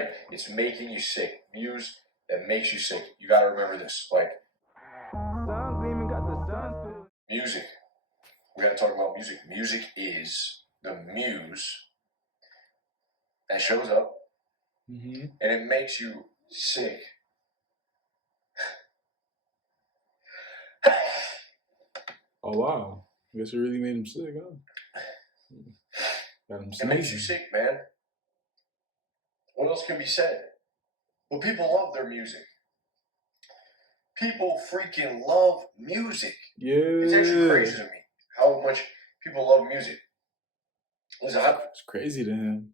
right? It's making you sick. Muse that makes you sick. You got to remember this. Like, music. We got to talk about music. Music is the muse that shows up, and it makes you sick. Oh wow! I guess it really made him sick, huh? Got him It makes you sick, man. What else can be said? Well, people love their music. People freaking love music. Yeah. It's actually crazy to me how much people love music. Listen, it's crazy to him.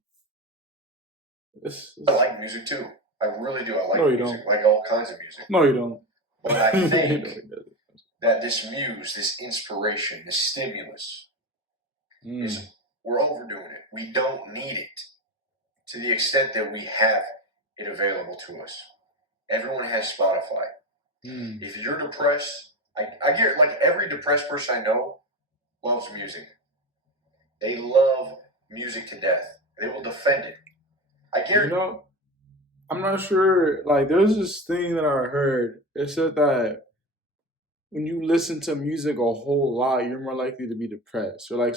I like music too. I really do. I like no, you music. don't. Like all kinds of music. No, you don't. But I think that this muse, this inspiration, this stimulus, is we're overdoing it. We don't need it to the extent that we have it available to us. Everyone has Spotify. If you're depressed, I get like every depressed person I know loves music. They love music to death. They will defend it. I guarantee. You know, I'm not sure. Like, there's this thing that I heard. It said that when you listen to music a whole lot, you're more likely to be depressed. Or like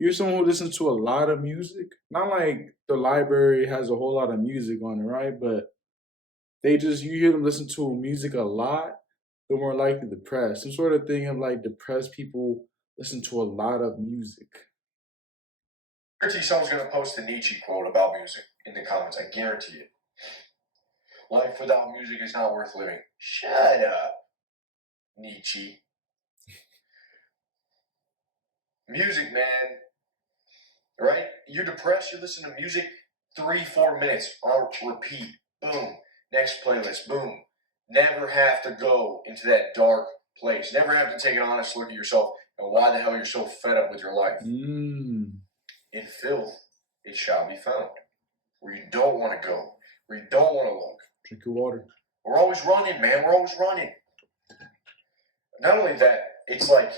you're someone who listens to a lot of music. Not like the library has a whole lot of music on it, right? But you hear them listen to music a lot, they're more likely depressed. Some sort of thing of like depressed people listen to a lot of music. I guarantee someone's going to post a Nietzsche quote about music in the comments. I guarantee it. Life without music is not worth living. Shut up, Nietzsche. Music, man. Right? You're depressed, you listen to music 3-4 minutes on repeat. Boom. Next playlist. Boom. Never have to go into that dark place. Never have to take an honest look at yourself and why the hell you're so fed up with your life. In filth, it shall be found. Where you don't want to go. Where you don't want to look. Drink your water. We're always running, man. We're always running. Not only that, it's like,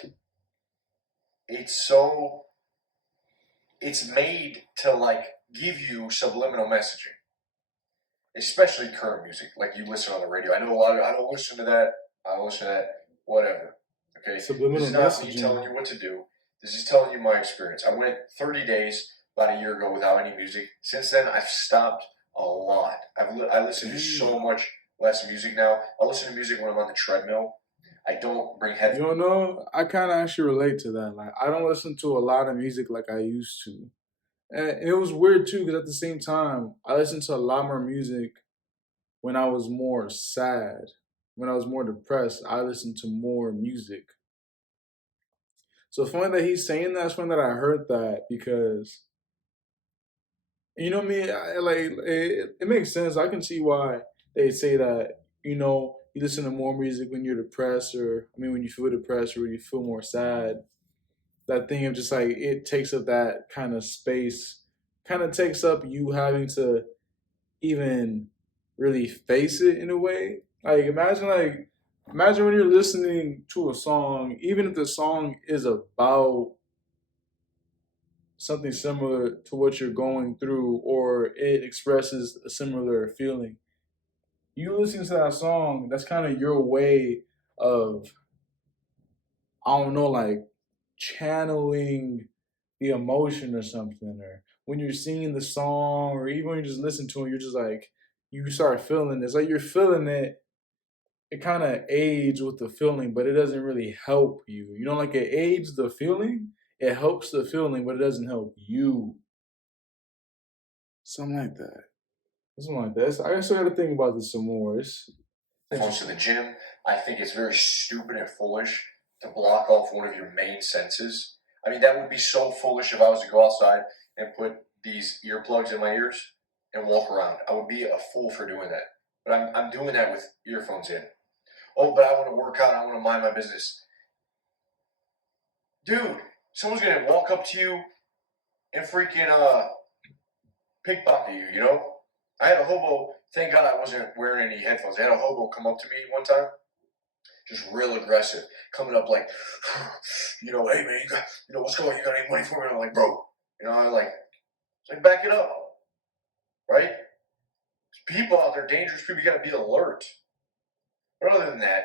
it's made to like give you subliminal messaging. Especially current music, like you listen on the radio. I know a lot of, I don't listen to that, whatever. Okay? Subliminal this is not messaging. me telling you what to do. This is telling you my experience. I went 30 days about a year ago without any music. Since then, I've stopped a lot. I listen to so much less music now. I listen to music when I'm on the treadmill. I don't bring headphones. You know, I kind of actually relate to that. Like, I don't listen to a lot of music like I used to. And it was weird too, because at the same time, I listened to a lot more music when I was more sad. When I was more depressed, I listened to more music. So it's funny that he's saying that. It's funny that I heard that because, you know me, it makes sense. I can see why they say that, you know, you listen to more music when you're depressed when you feel depressed or when you feel more sad. That thing of just like, it takes up that kind of space, kind of takes up you having to even really face it in a way. Like imagine when you're listening to a song, even if the song is about something similar to what you're going through or it expresses a similar feeling. You listening to that song, that's kind of your way of, I don't know, like channeling the emotion or something. Or when you're singing the song or even when you just listen to it, you're just like, you start feeling it. It's like you're feeling it. It kind of aids with the feeling, but it doesn't really help you. You know, like it aids the feeling, it helps the feeling, but it doesn't help you. Something like that. Something like that. I guess I got to think about this some more. Goes to the gym. I think it's very stupid and foolish to block off one of your main senses. I mean, that would be so foolish if I was to go outside and put these earplugs in my ears and walk around. I would be a fool for doing that. But I'm doing that with earphones in. Oh, but I want to work out. I want to mind my business. Dude, someone's going to walk up to you and freaking pickpocket you, you know? I had a hobo, thank God I wasn't wearing any headphones. I had a hobo come up to me one time, just real aggressive, coming up like, you know, hey man, what's going on? You got any money for me? And I'm like, bro, I'm like, back it up, right? people out there, dangerous people, you gotta be alert. But other than that,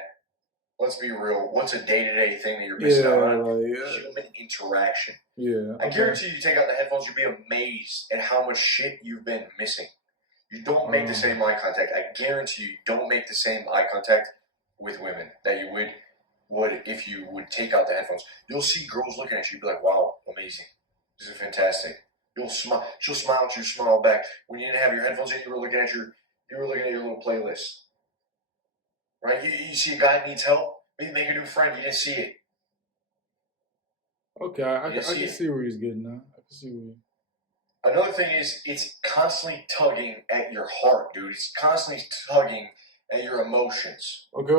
let's be real. What's a day-to-day thing that you're missing out on? Human interaction. Yeah. I guarantee you take out the headphones, you'll be amazed at how much shit you've been missing. You don't make the same eye contact. I guarantee you don't make the same eye contact with women that you would if you would take out the headphones. You'll see girls looking at you, be like, wow, amazing. This is fantastic. You'll smile. She'll smile at you, smile back. When you didn't have your headphones in, you were looking at your little playlist. Right? You see a guy needs help, maybe make a new friend, you didn't see it. Okay, I can see where he's getting at. I can see where Another thing is, it's constantly tugging at your heart, dude. It's constantly tugging at your emotions. Okay,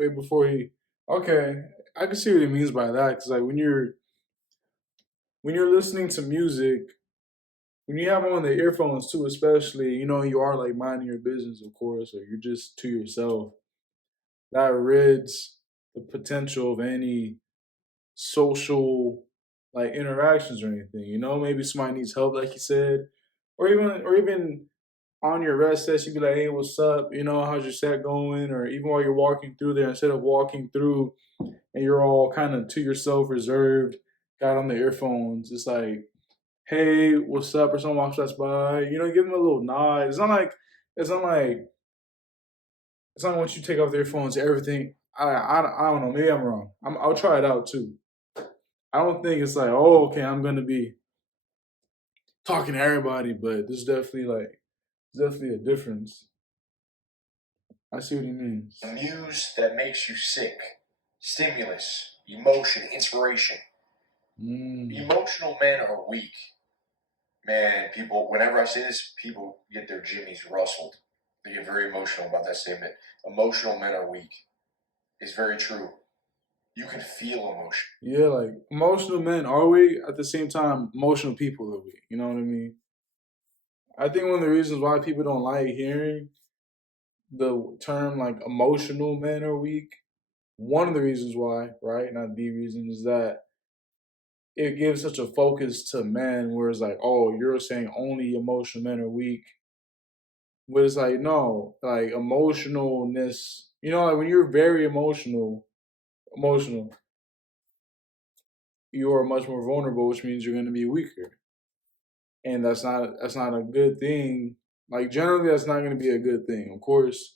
wait, before he... Okay, I can see what he means by that, because like when you're listening to music, when you have on the earphones too, especially, you are like minding your business, of course, or you're just to yourself, that rids the potential of any social like interactions or anything. Maybe somebody needs help, like you said, or even on your rest sets, you'd be like, "Hey, what's up? How's your set going?" Or even while you're walking through there, instead of walking through and you're all kind of to yourself, reserved, got on the earphones, it's like, "Hey, what's up?" Or someone walks by, give them a little nod. It's not like once you take off the earphones, everything. I don't know. Maybe I'm wrong. I'll try it out too. I don't think it's like, oh, okay, I'm gonna be talking to everybody, but there's definitely a difference. I see what he means. A muse that makes you sick. Stimulus, emotion, inspiration. Emotional men are weak. Man, people, whenever I say this, people get their jimmies rustled. They get very emotional about that statement. Emotional men are weak. It's very true. You can feel emotion. Yeah, like emotional men are weak. At the same time, emotional people are weak. You know what I mean? I think one of the reasons why people don't like hearing the term like emotional men are weak, one of the reasons why, right? Not the reason, is that it gives such a focus to men where it's like, oh, you're saying only emotional men are weak. But it's like, no, like emotionalness, like when you're very emotional, you are much more vulnerable, which means you're gonna be weaker. And that's not a good thing. Like generally that's not gonna be a good thing. Of course,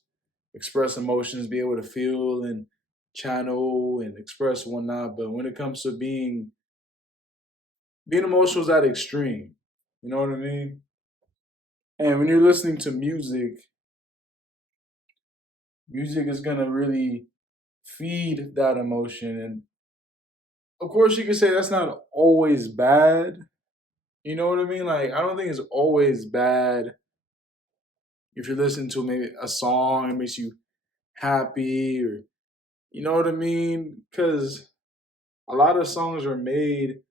express emotions, be able to feel and channel and express and whatnot. But when it comes to being emotional is that extreme. You know what I mean? And when you're listening to music is gonna really feed that emotion. And of course you could say that's not always bad. You know what I mean? Like I don't think it's always bad if you're listening to maybe a song that makes you happy, or you know what I mean? Because a lot of songs are made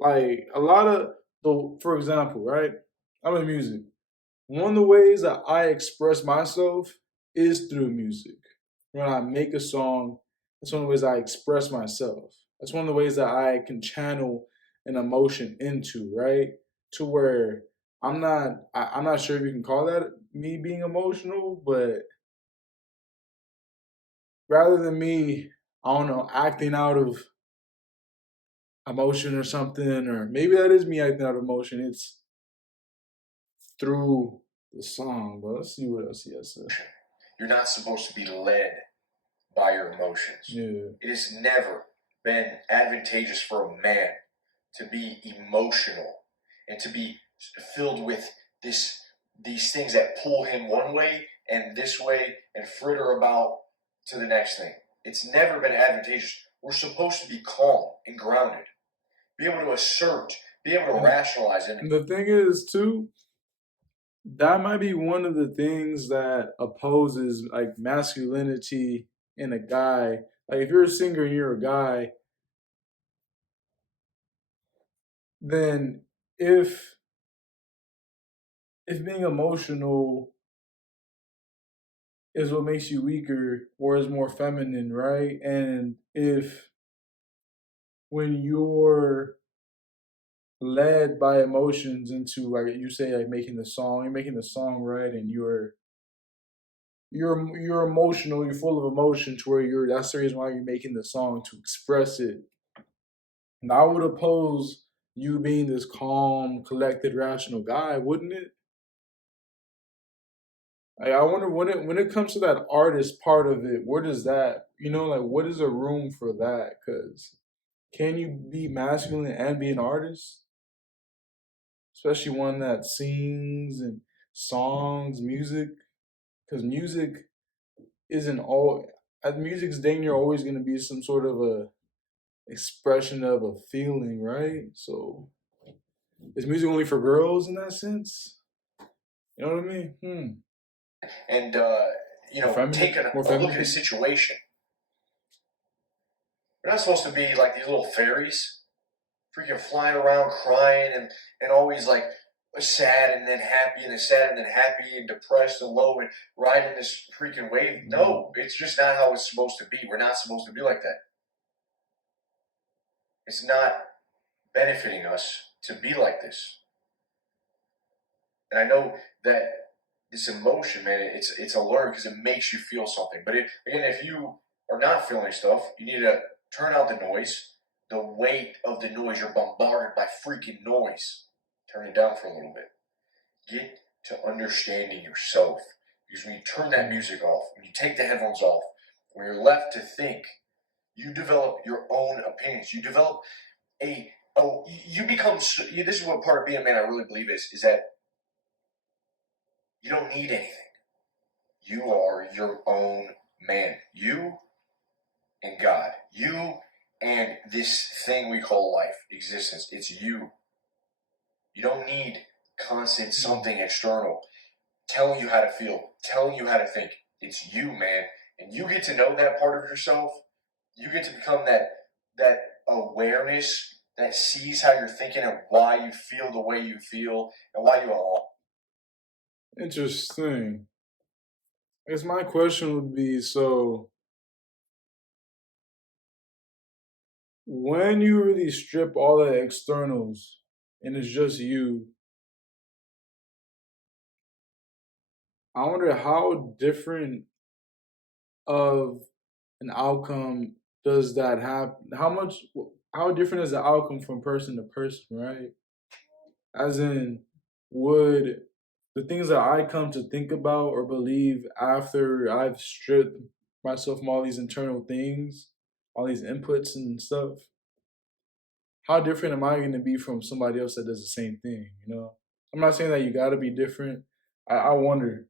like a lot of for example, right? I'm in music. One of the ways that I express myself is through music. When I make a song, that's one of the ways I express myself. That's one of the ways that I can channel an emotion into, right? To where I'm not sure if you can call that me being emotional, but rather than me, I don't know, acting out of emotion or something, or maybe that is me acting out of emotion, it's through the song. But let's see what else he has said. You're not supposed to be led by your emotions. Yeah. It has never been advantageous for a man to be emotional and to be filled with these things that pull him one way and this way and fritter about to the next thing. It's never been advantageous. We're supposed to be calm and grounded, be able to assert, be able to rationalize it. And the thing is, too, that might be one of the things that opposes like masculinity in a guy. Like if you're a singer and you're a guy, then if being emotional is what makes you weaker or is more feminine, right? And if when you're led by emotions into, like you say, like making the song. You're making the song, right, and you're emotional. You're full of emotion to where you're. That's the reason why you're making the song, to express it. And I would oppose you being this calm, collected, rational guy, wouldn't it? Like, I wonder when it comes to that artist part of it, where does that, like, what is the room for that? Because can you be masculine and be an artist, especially one that sings and songs, music? Because music isn't all. At music's day, you're always going to be some sort of a expression of a feeling, right? So is music only for girls in that sense? You know what I mean? And take More a look feminine at a people? situation. We're not supposed to be like these little fairies, freaking flying around crying and always like sad and then happy and then sad and then happy and depressed and low and riding this freaking wave. No, it's just not how it's supposed to be. We're not supposed to be like that. It's not benefiting us to be like this. And I know that this emotion, man, it's a learn because it makes you feel something. But again, if you are not feeling stuff, you need to turn out the noise, the weight of the noise. You're bombarded by freaking noise. Turn it down for a little bit. Get to understanding yourself. Because when you turn that music off, when you take the headphones off, when you're left to think, you develop your own opinions. You develop you become. This is what part of being a man I really believe is that you don't need anything. You are your own man. You and God. You and this thing we call life, existence. It's you. You don't need constant something external telling you how to feel, telling you how to think. It's you, man. And you get to know that part of yourself. You get to become that awareness that sees how you're thinking and why you feel the way you feel and why you are. Interesting. I guess my question would be, so when you really strip all the externals and it's just you, I wonder how different of an outcome does that have? How different is the outcome from person to person, right? As in, would the things that I come to think about or believe after I've stripped myself from all these internal things, all these inputs and stuff, how different am I going to be from somebody else that does the same thing? I'm not saying that you got to be different. I wonder,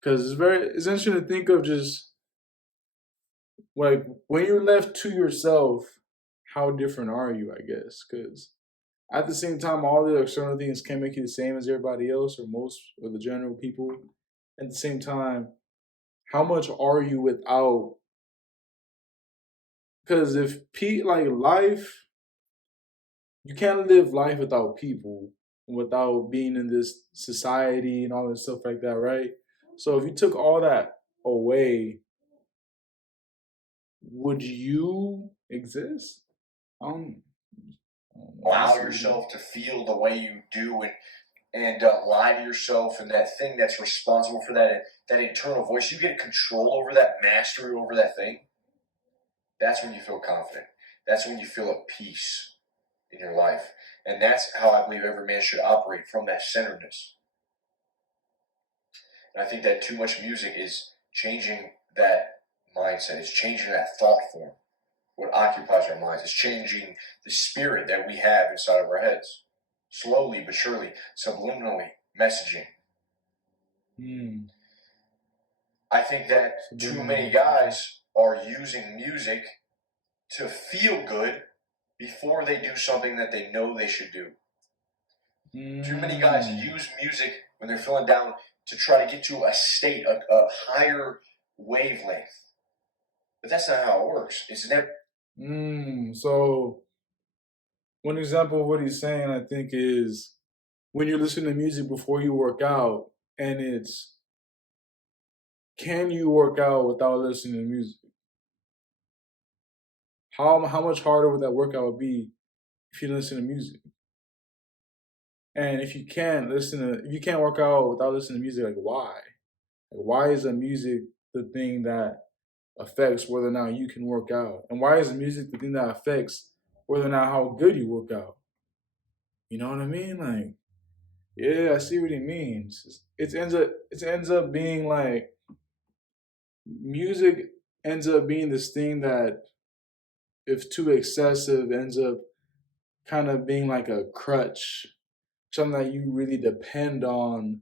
because it's interesting to think of, just like when you're left to yourself, how different are you? I guess because at the same time, all the external things can make you the same as everybody else or most or the general people. At the same time, how much are you without? Because if like life, you can't live life without people, without being in this society and all this stuff like that, right? So if you took all that away, would you exist? I don't, I don't know. Allow yourself to feel the way you do and lie to yourself and that thing that's responsible for that internal voice. You get control over that, mastery over that thing. That's when you feel confident. That's when you feel at peace in your life. And that's how I believe every man should operate, from that centeredness. And I think that too much music is changing that mindset. It's changing that thought form. What occupies our minds. It's changing the spirit that we have inside of our heads. Slowly but surely, subliminally messaging. I think that too many guys are using music to feel good before they do something that they know they should do. Too many guys use music when they're feeling down to try to get to a state, a higher wavelength. But that's not how it works. It's never. So one example of what he's saying, I think, is when you listen to music before you work out, and it's, can you work out without listening to music? How much harder would that workout be if you listen to music? And if you can't work out without listening to music, like why? Like, why is the music the thing that affects whether or not you can work out? And why is the music the thing that affects whether or not how good you work out? You know what I mean? Like, yeah, I see what he means. It ends up being like music ends up being this thing that, if too excessive, ends up kind of being like a crutch, something that you really depend on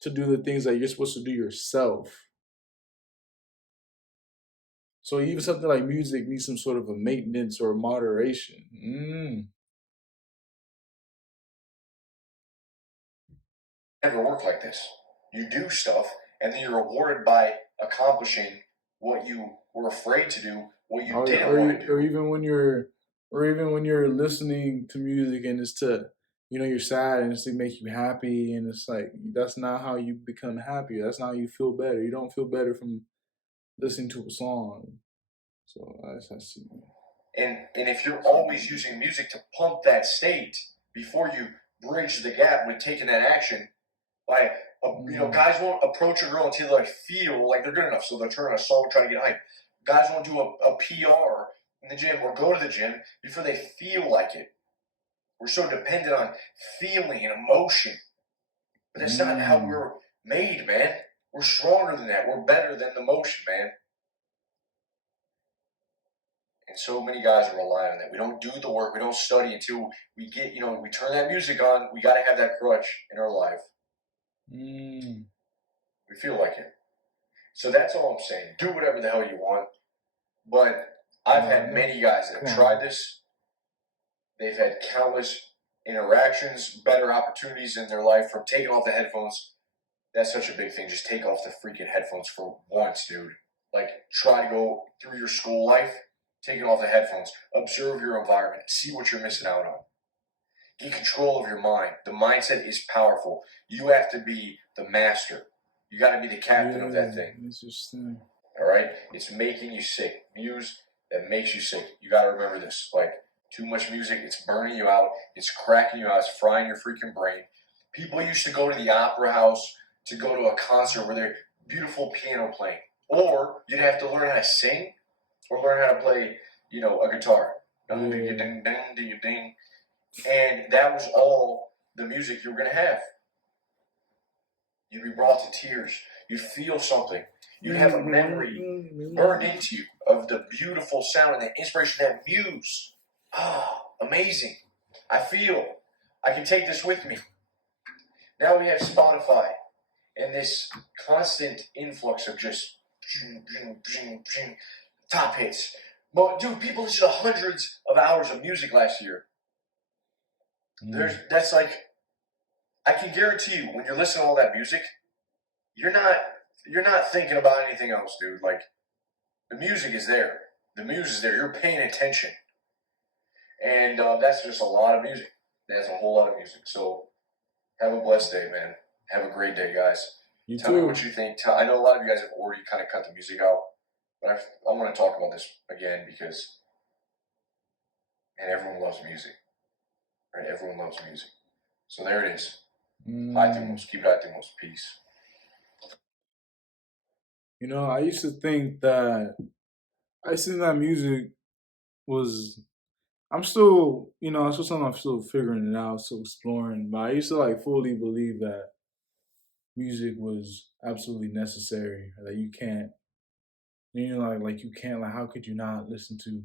to do the things that you're supposed to do yourself. So even something like music needs some sort of a maintenance or moderation. Never work like this. You do stuff, and then you're rewarded by accomplishing what you were afraid to do, what you didn't want to do. Or even when you're listening to music and it's to, you're sad and it's to make you happy, and it's like, that's not how you become happy. That's not how you feel better. You don't feel better from listening to a song. So I see. And if you're always using music to pump that state before you bridge the gap with taking that action, like, guys won't approach a girl until they feel like they're good enough, so they'll turn on a song, try to get hype. Guys won't do a PR in the gym or go to the gym before they feel like it. We're so dependent on feeling and emotion. But that's not how we're made, man. We're stronger than that. We're better than the motion, man. And so many guys are relying on that. We don't do the work. We don't study until we get, we turn that music on. We got to have that crutch in our life. We feel like it. So that's all I'm saying. Do whatever the hell you want. But I've had many guys that have tried this. They've had countless interactions, better opportunities in their life from taking off the headphones. That's such a big thing. Just take off the freaking headphones for once, dude. Like, try to go through your school life, taking off the headphones. Observe your environment. See what you're missing out on. Get control of your mind. The mindset is powerful. You have to be the master. You got to be the captain of that thing. Interesting. All right? It's making you sick. Music that makes you sick. You got to remember this. Like, too much music, it's burning you out. It's cracking you out. It's frying your freaking brain. People used to go to the opera house to go to a concert where there's beautiful piano playing. Or you'd have to learn how to sing or learn how to play, a guitar. Ding. And that was all the music you were going to have. You'd be brought to tears. You'd feel something. You'd have a memory burned into you of the beautiful sound and the inspiration, that muse. Amazing. I can take this with me. Now we have Spotify and this constant influx of just top hits. But dude, people listened to hundreds of hours of music last year. That's like, I can guarantee you, when you're listening to all that music, you're not thinking about anything else, dude. Like, the music is there. The muse is there. You're paying attention. And that's just a lot of music. That's a whole lot of music. So have a blessed day, man. Have a great day, guys. Tell me what you think. I know a lot of you guys have already kind of cut the music out, but I want to talk about this again because, man, everyone loves music. Right? Everyone loves music. So there it is. Keep it Atimos. Peace. I used to think that music was, I'm still, it's still something I'm still figuring it out, still exploring. But I used to fully believe that music was absolutely necessary. That you can't, how could you not listen to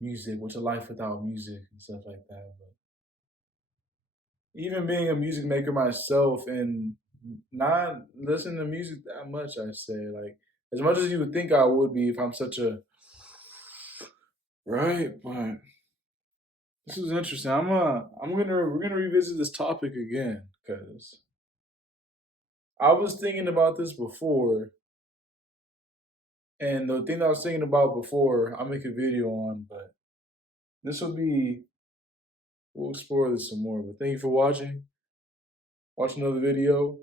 music? What's a life without music and stuff like that? But even being a music maker myself and not listening to music that much, I say, like, as much as you would think I would be if I'm such a, right? But this is interesting. We're gonna revisit this topic again because I was thinking about this before, and the thing that I was thinking about before, I'll make a video on, but we'll explore this some more. But thank you for watching. Watch another video.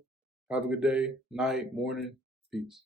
Have a good day, night, morning. Peace.